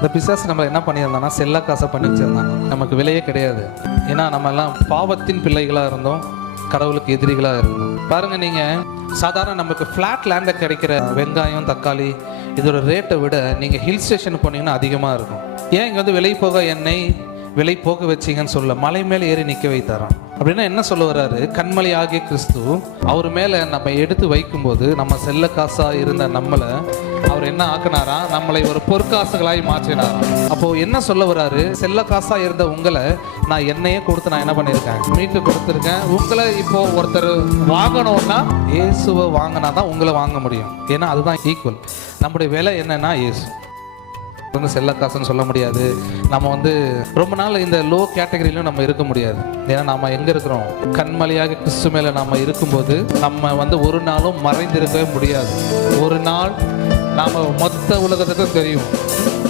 இந்த பிசாசு நம்ம என்ன பண்ணியிருந்தாங்கன்னா செல்ல காசை பண்ணி வச்சிருந்தாங்க. நமக்கு விலையே கிடையாது. ஏன்னா நம்ம எல்லாம் பாவத்தின் பிள்ளைகளாக இருந்தோம், கடவுளுக்கு எதிரிகளாக இருந்தோம். பாருங்க, நீங்கள் சாதாரண நமக்கு ஃப்ளாட் லேண்டில் கிடைக்கிற வெங்காயம் தக்காளி இதோட ரேட்டை விட நீங்கள் ஹில் ஸ்டேஷன் போனீங்கன்னா அதிகமாக இருக்கும். ஏன் இங்கே வந்து விலை போக எண்ணெய் விலை போக வச்சிங்கன்னு சொல்ல, மலை மேலே ஏறி நிற்க வைத்தாராம். அப்படின்னா என்ன சொல்ல வர்றாரு? கண்மலை ஆகிய கிறிஸ்து அவர் மேலே நம்ம எடுத்து வைக்கும்போது நம்ம செல்ல காசாக இருந்த நம்மளை அவர் என்ன ஆக்கினாரா? நம்மளை ஒரு பொற்காசுகளாய் மாற்றினாராம். அப்போ என்ன சொல்ல வர்றாரு? செல்ல காசா இருந்த உங்களை நான் என்னையே கொடுத்து நான் என்ன பண்ணியிருக்கேன்? மீட்டு கொடுத்துருக்கேன். உங்களை இப்போ ஒருத்தர் வாங்கணும்னா இயேசுவை வாங்கினா தான் உங்களை வாங்க முடியும். ஏன்னா அதுதான் ஈக்குவல். நம்முடைய விலை என்னன்னா இயேசு. வந்து செல்ல காசுன்னு சொல்ல முடியாது. நம்ம வந்து ரொம்ப நாள் இந்த லோ கேட்டகரியிலும் நம்ம இருக்க முடியாது. ஏன்னா நம்ம எங்கே இருக்கிறோம்? கண்மலையாக கிறிஸ்து மேலே நம்ம இருக்கும்போது நம்ம வந்து ஒரு நாளும் மறைந்திருக்கவே முடியாது. ஒரு நாள் நாம் மொத்த உலகத்துக்கும் தெரியும்